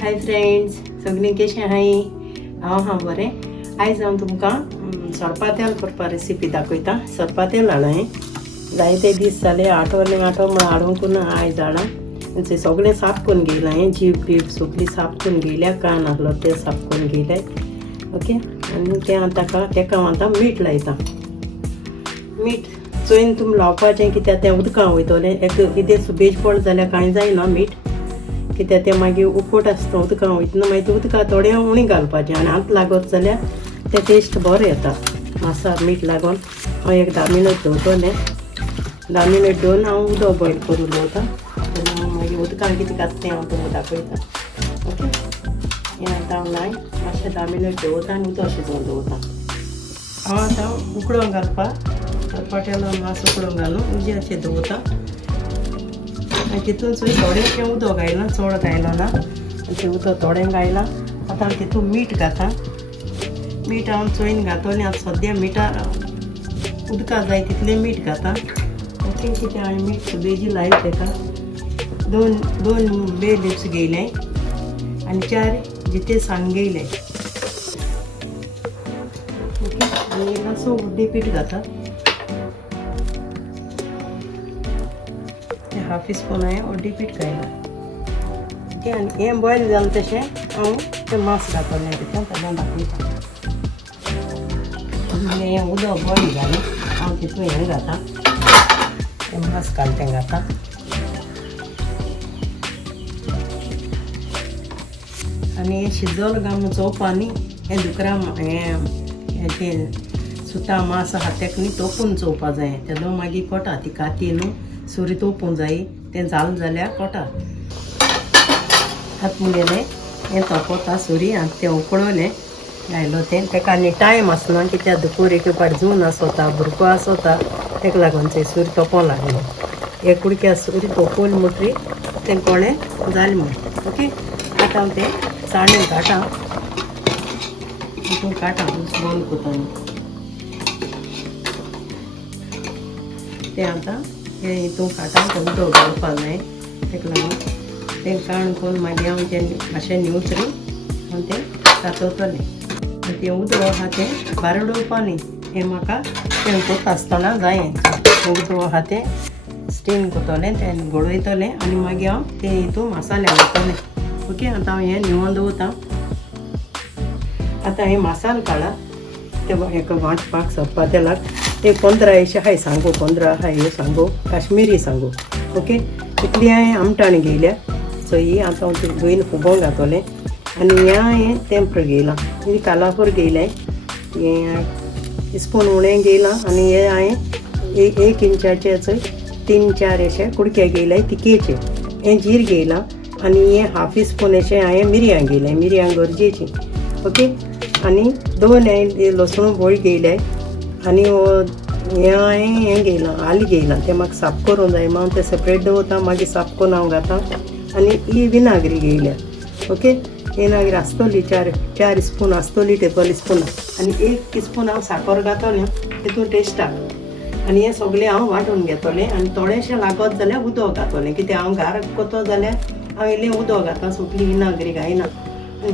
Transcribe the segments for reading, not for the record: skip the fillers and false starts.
Hi friends, सगळीं कशें आहाय? हांव बरें. आयज हांव तुमकां सोरपातेल करपा रेसिपी दाखयता. सोरपातेल हाडलें जायते दीस जाले, आठवडे म्हण हाडूंक ना. आयज हाडा तें सगळें साफ करून घेयलां. जीप बीप सगळी साफ करून घेयल्या. कान आसलो ते साफ करून घेयले. ओके. आनी तेका आतां मीठ लायता. मीठ चोयन तुमी लावपाचें, कित्याक तें उदकां वयतलें. कितें बेज पड जाल्यार कांय जायना मीठ, कित्याक तें मागीर उकोट आसता उदकां वयतना. मागीर तें उदकां थोडें उणी घालपाचें आनी हात लागत जाल्यार तें टेस्ट बरो येता. मासाक मीठ लागून हांव एक 10 मिनट दवरतलें. 10 मिनट दवरून हांव उदक बॉयल करून दवरता. तेन्ना मागीर उदकां कितें घातलें तें हांव तुमकां दाखयता. ओके. हें आतां हांव लायन मातशें 10 मिनट दवरता आनी उदक शिजोवन दवरता. हांव आतां उकडोवंक घालपाक सोरपातेलान मास उकडोवंक घालून उजें अशें दवरता. आनी तितून थोडेंशें उदक घायलां, चड घायलां ना. तें उदक थोडें घायलां. आतां हांव तितून मीठ घाता. मीठ हांव चोयन घातलें. आतां सद्या मिठा उदकां जाय तितलें मीठ घाता. ओके. कितें हांवें मीठ बेजी लायला तेका. दोन बे लिप्स घेयले आनी 4 जिते सांग घेयले. ओके. आनी इल्लोसो उड्डी पीठ घाता. हाफ स्पून हांवें हळदी पीठ घायलां. ओके. आनी हें बॉयल जालें तशें हांव तें मास घातलें तितून. तेन्ना दाखयता. हें उदक बॉयल जालें. हांव तितून हें घाता. हें मास घालतें घाता. आनी हें शिजल काय म्हूण चोवपा न्ही. हें दुकरां हें सुता मास आहा तेका न्ही तोपून चोवपा जाय. तेन्ना मागीर कोटा ती काती न्हू सुरी तोपूंक जाय. तें जालें जाल्यार कोटा. आतां मुगेलें हें तोपोता सुरी आनी तें उकडोलें घायलो तें. तेका आनी टायम आसना, कित्याक दुकोर एक पाट जून आसोता, भुरको आसोता. तेका लागून तें सुरी तोपों लागलें. एक कुडक्या सुरी तोपोवन मुटरी तें कोणें जालें म्हूण. ओके. आतां हांव तें चाळणेन काडटा. हितून काडटा बंद कोत्ता. तें आतां हें हितून काडटा. तें उदक घालपाक जाय. तेका लागून तें काण करून मागीर हांव तें मातशें निवचरी हांव तें तातोतलें. तें उदक आहा तें बारडोवपा न्ही. हें म्हाका तें कोत्ता आसतना जायें. उदक आहा तें स्टीम कोत्तोलें, तें घडोयतलें आनी मागीर हांव तें हितून मसाले घालतलें. ओके. आतां हांव हें निवोवन दवरतां. आतां हें मसालो काडा. तें हेका वांटपाक सोरपातेलाक ते 15 अशें आहाय सांगो. 15 आहाय ह्यो सांगो, काश्मिरी सांगो. ओके. इतली हांवें आमटाण घेयल्या. सो ही आतां हांव धुयन फुगोवंक घातलें. आनी हें हांवें तेंपर घेयलां. ही कालाफोर घेयलें. हें स्पून उणें घेयलां. आनी हें हांवें 1 इंचाचे 3-4 अशे कुडके घेयले तिकेचे. हें जीर घेयलां. आनी हें हाफ स्पून अशें हांवें मिरयां घेयलें. मिरयां गरजेची. ओके. आनी 2 हांवें लसूण बोळी घेयले. आनी हें हांवें हें घेयलां, आलें घेयलां. तें म्हाका साफ करूंक जाय. हांव तें सेपरेट दवरता. मागीर साफ करून हांव घातां. आनी ही विनाग्री घेयल्या. ओके. विनाग्री आसतली 4 स्पून आसतली, टेबल स्पून. आनी 1 स्पून हांव साखर घातलें तितून टेस्टाक. आनी हें सगळें हांव वांटून घेतलें. आनी थोडेंशें लागत जाल्यार उदक घातलें. कित्याक हांव घार कोतो जाल्यार हांव इल्लें उदक घातां. सगळी विनाग्री घायना.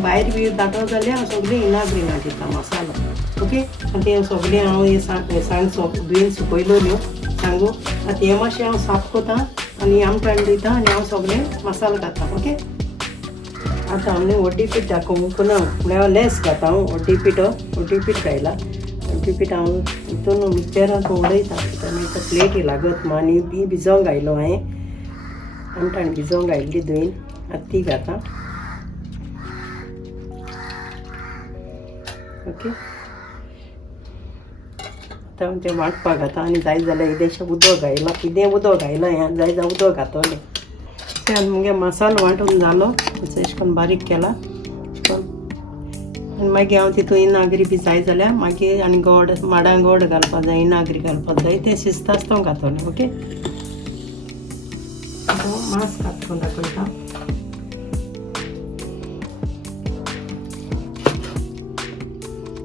भायर बी दाटो जाल्यार हांव सगळी विनाग्री घालता मसालो. ओके. आनी तें सगळें हांव हें सांग धुयन सुकयल्यो सांगो. आतां हें मातशें हांव साफ कोतां आनी आमटाण दिता आनी हांव सगळें मसालो घातां. ओके. आतां हांवें हळदी पीठ दाखोवंक ना म्हळ्यार लेस घाता. हांव हळदी पीठ घायलां. हळदी पीठ हांव हितून मिक्सराक उडयता. आनी प्लेटी लागत म्हूण आनी ती भिजोवंक घायलो हांवें. आमटाण भिजोवंक घायल्ली धुयन. आतां ती घातां. ओके. आतां हांव तें वांटपाक घातां. आनी जाय जाल्यार इल्लेंशें उदक घायलां. इल्लें उदक घायलां हें. जाय जाल्यार उदक घातलें. तें मुगे मसालो वांटून जालो. अशें करून बारीक केला. आनी मागीर हांव तितून विनाग्री बी जाय जाल्यार मागीर आनी गोड माडां गोड घालपाक जाय, विनाग्री घालपाक जाय. तें शिजता आसतना घातलें. ओके. मास कातून दाखयता.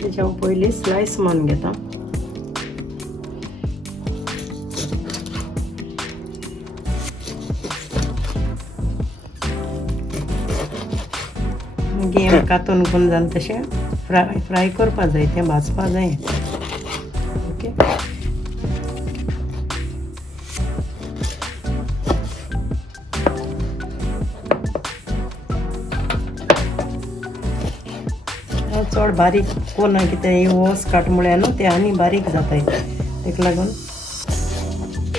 तेजे हांव पयलीं स्लायस मारून घेता. मागीर कातून करून जालें तशें फ्राय करपा जाय तें भाजपा जाय ओके. चड बारीक कोना कितें वोस काट म्हळ्यार न्हू तें आनी बारीक जाताय तेका लागून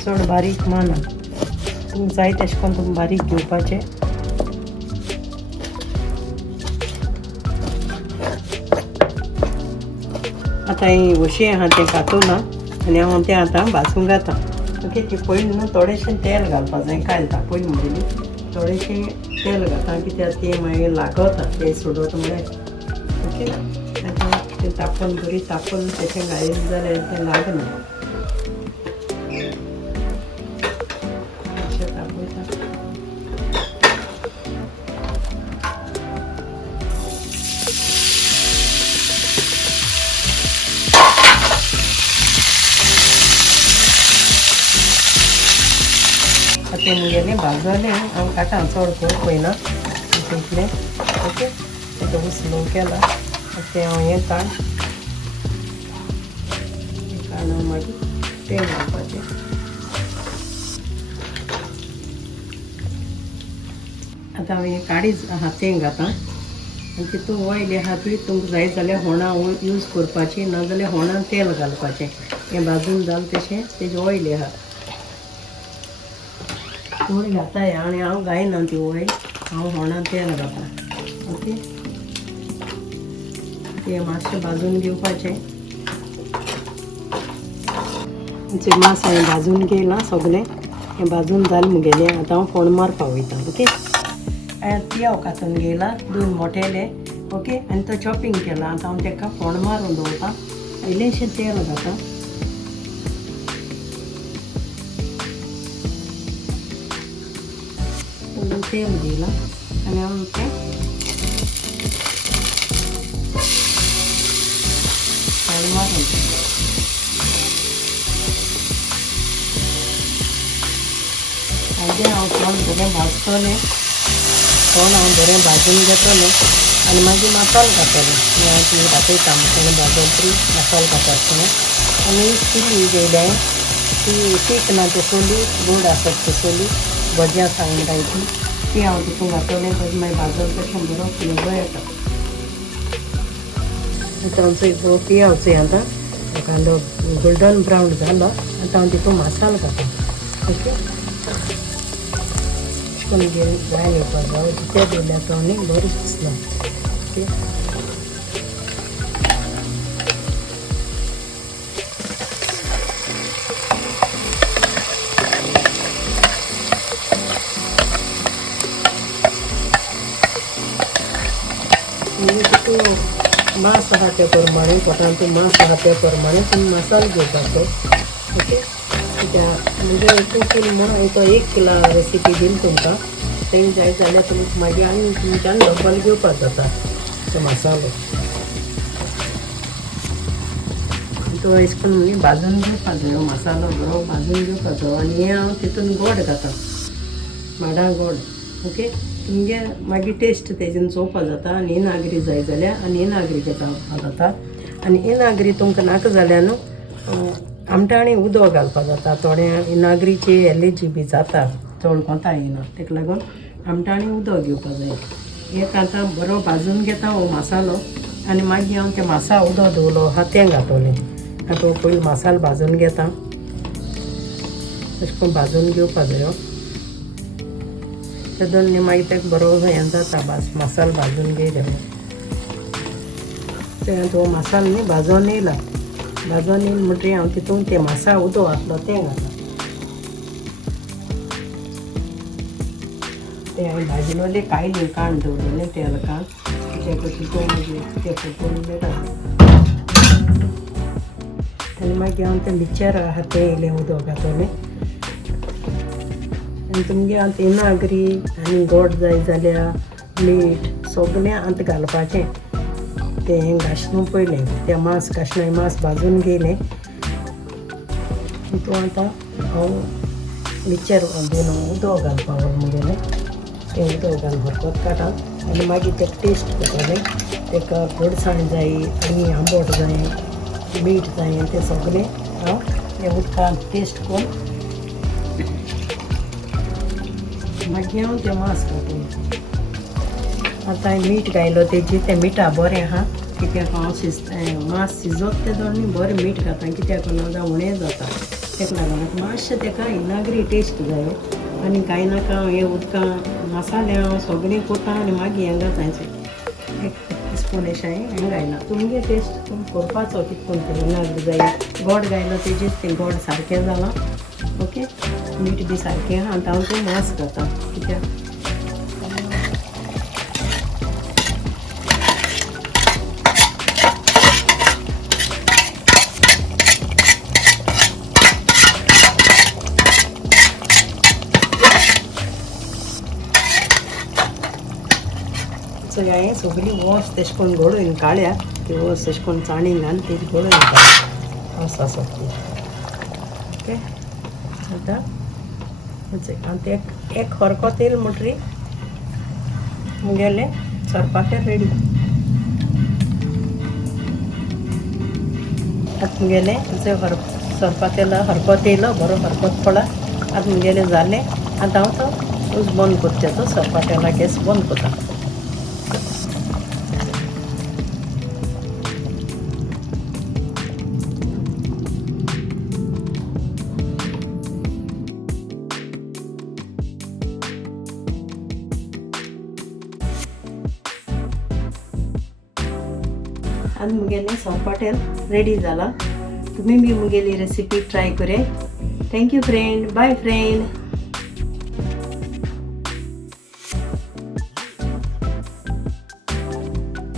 चड बारीक माना तुमकां जाय तशें करून तुमकां बारीक घेवपाचें. आतां ही वशी आहा तें कातूना आनी हांव तें आतां भाजूंक घाता ओके. ती पयलीं न्हू थोडेंशें तेल घालपा जाय कायता पयलीं म्हणटली थोडेंशें तेल घालता कित्याक तें मागीर लागता तें सोडोता म्हळ्यार ओके. आतां तें तापोवन बरी तापोवन तशें घायन जाल्यार तें लागना अशें तापयता. तें मुगेलें भाजलें हांव काटा चड करून पयना तितलें ओके. तें स्लो केला तें हांव हें काड काडून मागीर तेल घालपाचें. आतां हांव हें काडीच आहा तें घाता आनी तितून ऑयल आहा ती तुमकां जाय जाल्यार होणां यूज करपाची नाजाल्यार होणां तेल घालपाचें. हें भाजून जालें तशें तेजें ऑयल आहा थोडी घाताय आनी हांव घायना ती ऑयल हांव होणां तेल घालता ओके. तें मातशें भाजून घेवपाचें. तें मास हांवें भाजून घेयलां सगलें हें भाजून जालें मुगेलें. आतां हांव फोण्ण मारपा वयता ओके. तियाव कातून घेयला 2 मोटेले ओके आनी तो चॉपिंग केला. आतां हांव तेका फोण्ण मारून दवरता इल्लेंशें तेल घाता तेल घेयला आनी हांव तें फोण्ण मारून मागीर हांव फोण्ण बरें भाजतलें फोण्ण हांव बरें भाजून घेतलें आनी मागीर मसालो घातलें. हांव तुमकां दाखयता फोण्ण भाजून ती मसालो घालपाचें आनी चिली घेयलें ती तीख ना त्यो सोली गोड आसत त्यो सोली भज्यां सांगटाय ती हांव तितून घातलें तशें मागीर भाजून तशें बरो फ्लेवर येता. आतां आमचो पियावचो आतां कांदो गोल्डन ब्रावन जालो. आतां हांव तितून मसालो घालता ओके. अशें करून जाय घेवपाक जाय जितें दिल्यार तो आनी बरो दिसना ओके. मास आहा त्या प्रमाणे पोटान तूं मास आहा त्या प्रमाणे तुमी मसालो घेवपाचो ओके. कित्याक म्हणजे तूं फूल म्हणून तो 1 किला रेसिपी दिली तुमकां तें जाय जाल्यार तुमकां मागीर आनी तुमच्यान डब्बल घेवपाक जाता तो मसालो. तो अशें करून भाजून घेवपाक जाय मसालो बरो भाजून घेवपाचो. आनी हें हांव तितून गोड घाता माडा गोड ओके. तुमगे मागीर टेस्ट तेजेन चोवपा जाता आनी इनाग्री जाय जाल्यार आनी इनाग्री घेवपा जाता. आनी इनाग्री तुमकां नाका जाल्यार न्हू आमटाणी उदक घालपा जाता. थोड्या इनाग्रीची एलर्जी जाता चड कोंता येना तेका लागून आमटाणी उदक घेवपा जाय. एक आतां बरो भाजून घेता हो मसालो आनी मागीर हांव तें मसालो उदक दवरलो आहा तें घातलें. आतां पयलीं मसालो भाजून घेता अशें करून भाजून घेवपा जायो. तेदोन मागीर तेका बरो हें जाता मसालो भाजून घेयले तें तो मसालो न्ही भाजून येयला भाजून येयला म्हणटरी हांव तितून तें मसालो उदक आसलो तें घालता. तें हांवें भाजलेलें कायलीं काण दवरलेलें तेल काण तेका तितून मागीर तें फुटून मेळटा आनी मागीर हांव तें मिक्सर आहा तें येयलें उदक घातलें. आनी तुमगे आतां इनाग्री आनी गोड जाय जाल्यार मीठ सगलें आतां घालपाचें. तें घासनू पयलें तें मांस काशणाय मांस भाजून घेयलें तितून आतां हांव मिक्सर घेवन उदक घालपा मुगेलें ते उदक घालून हरकत काडप आनी मागीर ते टेस्ट करतले ताका गोडसाण जाय आनी आंबट जाय मीठ जाय ते सगळें हांव हे उदकान टेस्ट करून मागीर हांव ते मांस घालतलें आतां मीठ घायलो तेजी तें मिठा बरें आहा कित्याक हांव मांस शिजोत ते दोन बरें मीठ घालता कित्याक नाजाल्यार उणें जाता तेका लागून मातशें तेका इनागरी टेस्ट जाय आनी कांय नाका हे उदकां मसाले हांव सगळें कोता आनी मागीर हें घालता एक स्पून अशें हें घायना तुमगे टेस्ट तुमी करपाचो कितकोन तरी इनागरी जाय गोड घायलो तेजेच तें गोड सारकें जालां ओके मीठ बी सारकें आहा आतां हांव तें मांस घालता कित्याक हांवें सगळी वोस तेश कोन्न घडोवन काळ्या ती वोस तेश कोन्न चाणीन घालून तेजी घडोवन काडल्या वोस आसा ती ओके आतां आनी एक हरकत येयलो म्हणटरी मुगेलें सरपाचें रेडी आतां मुगेलें सरपाक येयलो हरकत येयलो बरो हरकत पडला आतां मुगेलें जालें आतां हांव तो उस बंद करता तो सरपाक येयला गॅस बंद करता आनी मुगेलें सोपाटेल रेडी जाला तुम्ही बी मुगेली रेसिपी ट्राय करे थँक्यू फ्रेंड बाय फ्रेंड